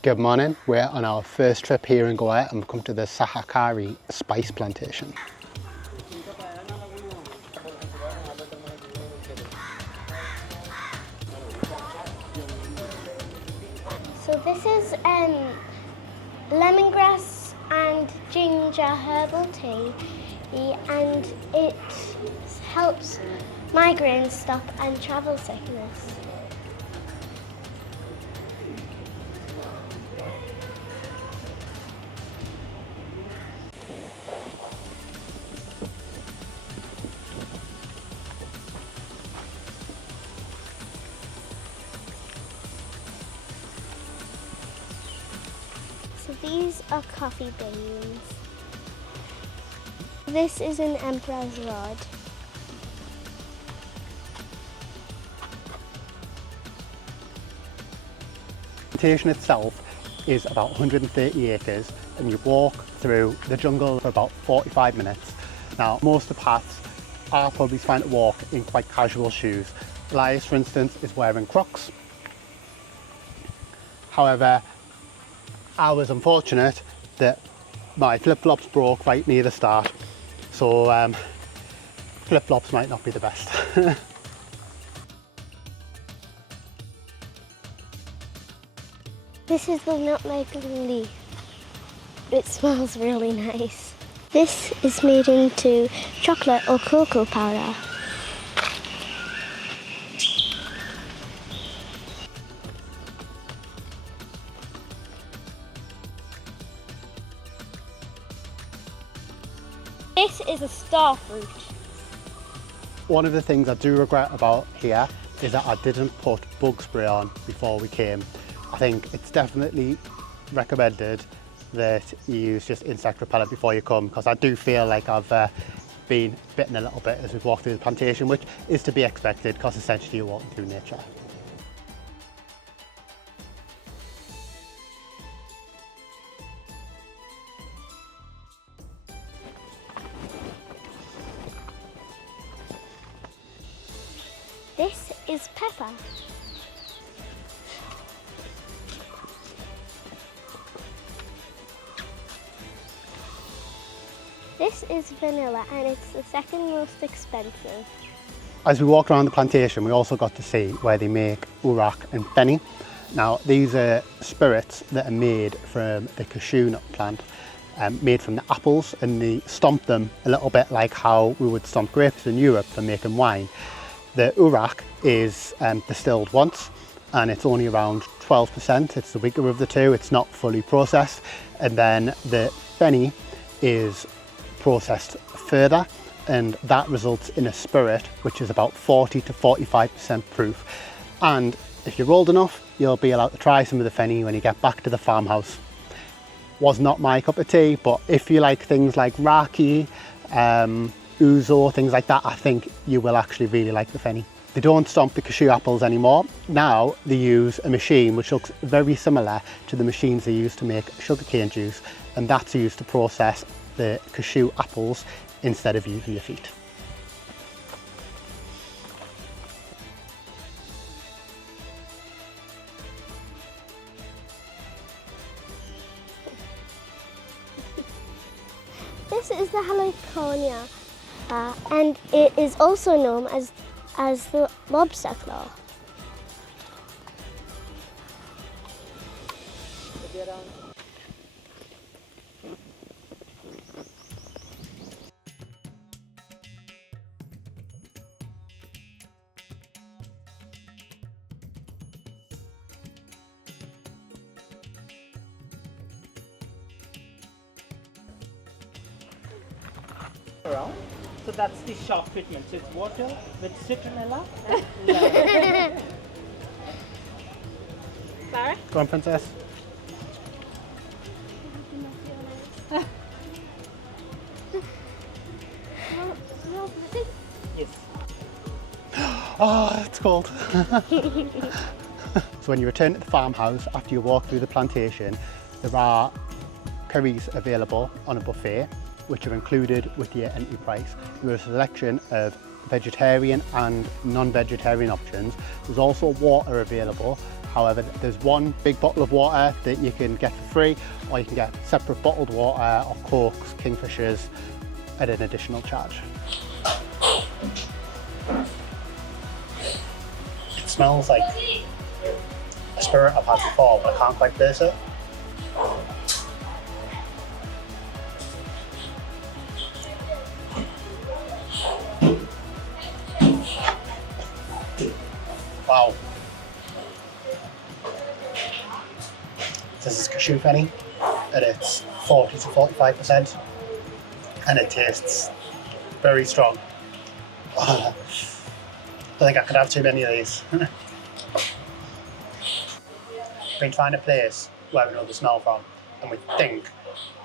Good morning, we're on our first trip here in Goa and we've come to the Sahakari Spice Plantation. So this is lemongrass and ginger herbal tea, and it helps migraines stop and travel sickness. So these are coffee beans. This is an emperor's rod. The plantation itself is about 130 acres and you walk through the jungle for about 45 minutes. Now most of the paths are probably fine to walk in quite casual shoes. Elias, for instance, is wearing Crocs. However, I was unfortunate that my flip-flops broke right near the start, so flip-flops might not be the best. This is the nutmeg leaf. It smells really nice. This is made into chocolate or cocoa powder. This is a star fruit. One of the things I do regret about here is that I didn't put bug spray on before we came. I think it's definitely recommended that you use just insect repellent before you come, because I do feel like I've been bitten a little bit as we've walked through the plantation, which is to be expected because essentially you're walking through nature. This is pepper. This is vanilla and it's the second most expensive. As we walked around the plantation, we also got to see where they make urak and fenny. Now, these are spirits that are made from the cashew nut plant, made from the apples, and they stomp them a little bit like how we would stomp grapes in Europe for making wine. The urak is distilled once and it's only around 12%. It's the weaker of the two, it's not fully processed. And then the fenny is processed further and that results in a spirit which is about 40 to 45% proof. And if you're old enough, you'll be allowed to try some of the fenny when you get back to the farmhouse. Was not my cup of tea, but if you like things like raki, ouzo, things like that, I think you will actually really like the fenny. They don't stomp the cashew apples anymore. Now they use a machine which looks very similar to the machines they use to make sugarcane juice, and that's used to process the cashew apples instead of using your feet. This is the heliconia, and it is also known as the lobster claw. Around. So that's the shock treatment. So it's water with citronella and lemon. Sarah? Go on, princess. Yes. Oh, it's cold. So when you return to the farmhouse after you walk through the plantation, there are curries available on a buffet which are included with your entry price. There's a selection of vegetarian and non-vegetarian options. There's also water available However, there's one big bottle of water that you can get for free, or you can get separate bottled water or Cokes, Kingfishers at an additional charge. It smells like a spirit I've had before, but I can't quite place it. Wow. This is cashew fenny, and it's 40 to 45%, and it tastes very strong. I think I could have too many of these. Been trying to place where we know the smell from, and we think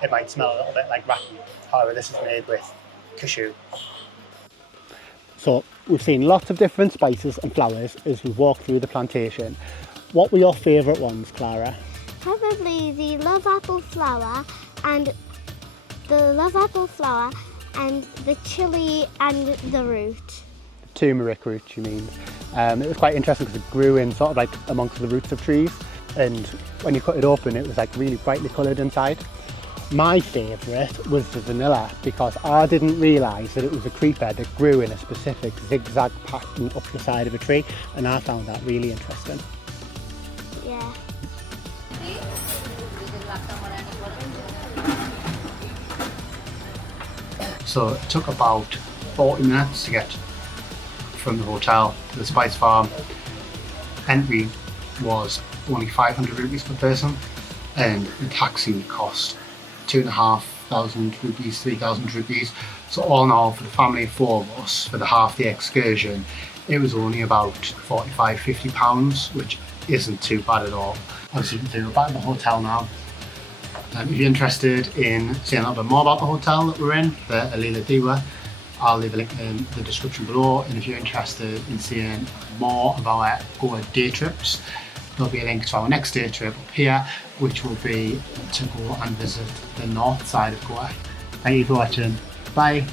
it might smell a little bit like raki. However, this is made with cashew. So we've seen lots of different spices and flowers as we walk through the plantation. What were your favourite ones, Clara? Probably the love apple flower and the chili and the root. Turmeric root, you mean? It was quite interesting because it grew in sort of like amongst the roots of trees, and when you cut it open it was like really brightly coloured inside. My favourite was the vanilla, because I didn't realise that it was a creeper that grew in a specific zigzag pattern up the side of a tree, and I found that really interesting. Yeah. So it took about 40 minutes to get from the hotel to the spice farm. Entry was only 500 rupees per person, and the taxi cost 2,500 rupees, 3,000 rupees. So all in all, for the family of 4 of us, for the half-day excursion, it was only about £45–50, which isn't too bad at all. As you can see, we're back in the hotel now. If you're interested in seeing a little bit more about the hotel that we're in, the Alila Diwa, I'll leave a link in the description below. And if you're interested in seeing more of our Goa day trips, there'll be a link to our next day trip up here, which will be to go and visit the north side of Goa. Thank you for watching. Bye.